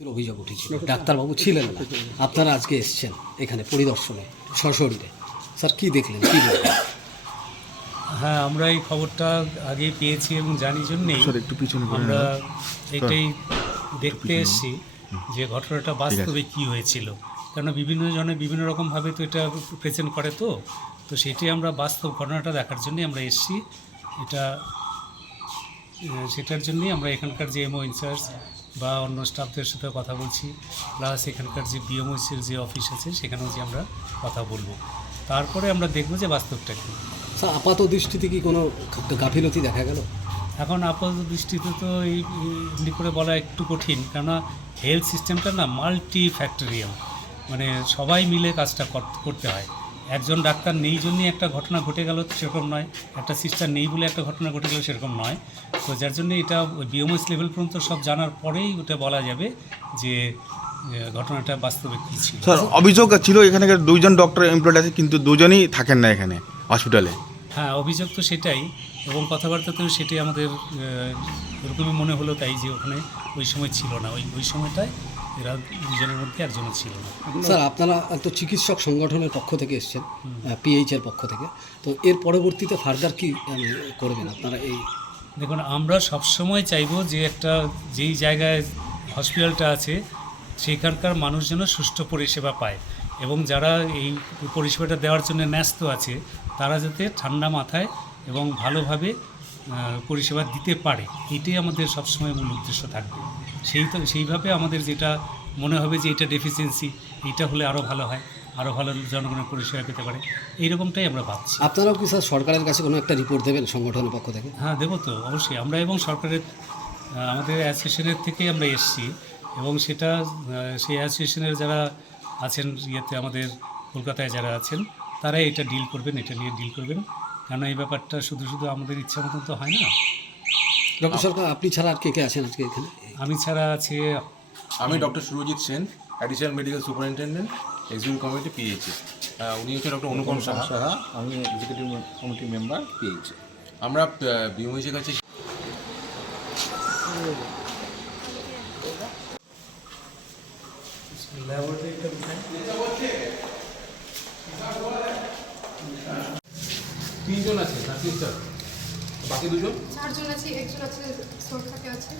অভিযোগ উঠেছিল, ডাক্তারবাবু ছিলেন না, আপনারা আজকে এসছেন এখানে পরিদর্শনে সশরীরে। স্যার কী দেখলেন, কী বলবেন? হ্যাঁ, আমরা এই খবরটা আগেই পেয়েছি এবং জানি জন্যেই একটু পিছনে ঘুরে আমরা নাও। এটাই দেখতে এসেছি যে ঘটনাটা বাস্তবে কী হয়েছিল। কেন বিভিন্ন জনে বিভিন্ন রকমভাবে তো এটা প্রেজেন্ট করে, তো সেটাই আমরা বাস্তব ঘটনাটা দেখার জন্যই আমরা এসেছি। এটা সেটার জন্যই আমরা এখানকার যে এমও ইনচার্জ বা অন্য স্টাফদের সাথে কথা বলছি, প্লাস এখানকার যে বিএমওসির যে অফিস আছে সেখানেও যে আমরা কথা বলবো, তারপরে আমরা দেখব যে বাস্তবটা কী। স্যার আপাত দৃষ্টিতে কি কোনো গাফিলতি দেখা গেল? এখন আপাতত দৃষ্টিতে তো এই এমনি করে বলা একটু কঠিন, কেননা হেলথ সিস্টেমটা না মাল্টি ফ্যাক্টরিয়াল, মানে সবাই মিলে কাজটা করতে হয়। একজন ডাক্তার নেই জন্যই একটা ঘটনা ঘটে গেল সেরকম নয়, একটা সিস্টার নেই বলে একটা ঘটনা ঘটে গেল সেরকম নয়। তো যার জন্য এটা বিএমএস লেভেল পর্যন্ত সব জানার পরেই ওটা বলা যাবে যে ঘটনাটা বাস্তবে কী ছিল। স্যার অভিযোগ ছিল এখানে দুইজন ডক্টর এমপ্লয়েড আছে, কিন্তু দুজনই থাকেন না এখানে হসপিটালে। হ্যাঁ, অভিযোগ তো সেটাই, এবং কথাবার্তাতেও সেটাই আমাদের এরকমই মনে হলো, তাই যে ওখানে ওই সময় ছিল না, ওই সময়টায় এরা দুজনের মধ্যে একজনও ছিল না। স্যার আপনারা তো চিকিৎসক সংগঠনের পক্ষ থেকে এসছেন, পিএইচের পক্ষ থেকে, তো এর পরবর্তীতে ফার্দার কি করবেন আপনারা? এই দেখুন, আমরা সবসময় চাইবো যে যেই জায়গায় হসপিটালটা আছে সেখানকার মানুষ যেন সুষ্ঠু পরিষেবা পায়, এবং যারা এই পরিষেবাটা দেওয়ার জন্য ন্যস্ত আছে তারা যাতে ঠান্ডা মাথায় এবং ভালোভাবে পরিষেবা দিতে পারে, এটাই আমাদের সবসময় মূল উদ্দেশ্য থাকবে। সেইভাবে আমাদের যেটা মনে হবে যে এটা ডেফিসিয়েন্সি, এইটা হলে আরও ভালো হয়, আরও ভালো জনগণের পরিষেবা পেতে পারে, এইরকমটাই আমরা ভাবছি। আপনারাও কি স্যার সরকারের কাছে কোনো একটা রিপোর্ট দেবেন সংগঠনের পক্ষ থেকে? হ্যাঁ, দেবো তো অবশ্যই। আমরা এবং সরকারের আমাদের অ্যাসোসিয়েশনের থেকেই আমরা এসেছি, এবং সেটা সেই অ্যাসোসিয়েশনের যারা আছেন ইয়েতে আমাদের কলকাতায় যারা আছেন তারাই এটা ডিল করবেন, এটা নিয়ে ডিল করবেন, কেন এই ব্যাপারটা শুধু আমাদের ইচ্ছা মতন তো হয় না। ডক্টর সরকার, আপনি ছাড়া আর কে কে আছেন আজকে এখানে? আমি ছাড়া আছে আমি doctor Surajit Sen, additional medical superintendent, executive committee PHE. উনি হচ্ছে ডক্টর অনুপম সাহা, আমি এক্সিকিউটিভ কমিটি মেম্বার পেয়েছি। আমরা বিএমওসির কাছে তিনজন আছে না, সিস্টার, বাকি দুজন চারজন আছে, একজন আছে সোলটাকে আছে,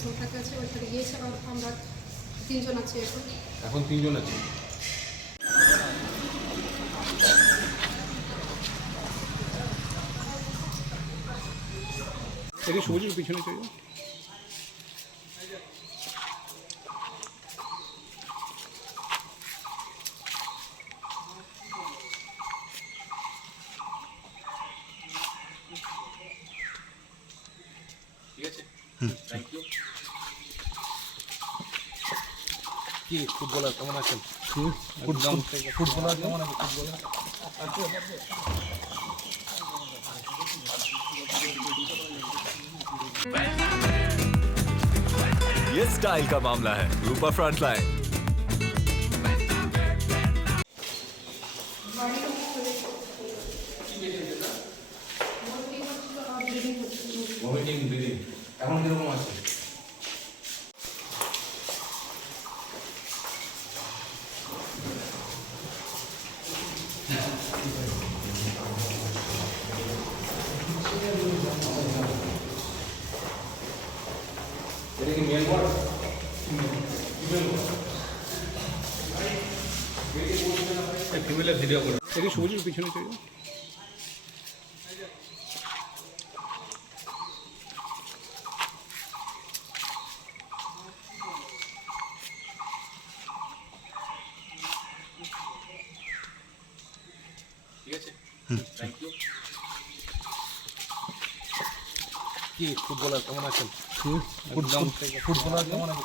সোলটাকে আছে, ওইখানে গিয়েছে। আর আমরা তিনজন আছি এখন তিনজন আছে। এটি সবুজের পিছনে চলে যাও। ঠিক আছে, থ্যাংক ইউ। কি ফুটবলার কেমন আছেন? ফুটবলার কেমন আছে? ये स्टाइल का मामला है। रूपा फ्रंटलाइन। ভমিটিং, ব্লিডিং এখন কিরকম আছে? এটা কি মেল ওয়ার্ড? ফিমেলের ভিডিও করে এটি সবুজের পিছনে চলে যাও। ঠিক আছে, থ্যাংক ইউ। কি ফুটবলার কেমন আছেন? ফুটবলার কেমন আছে?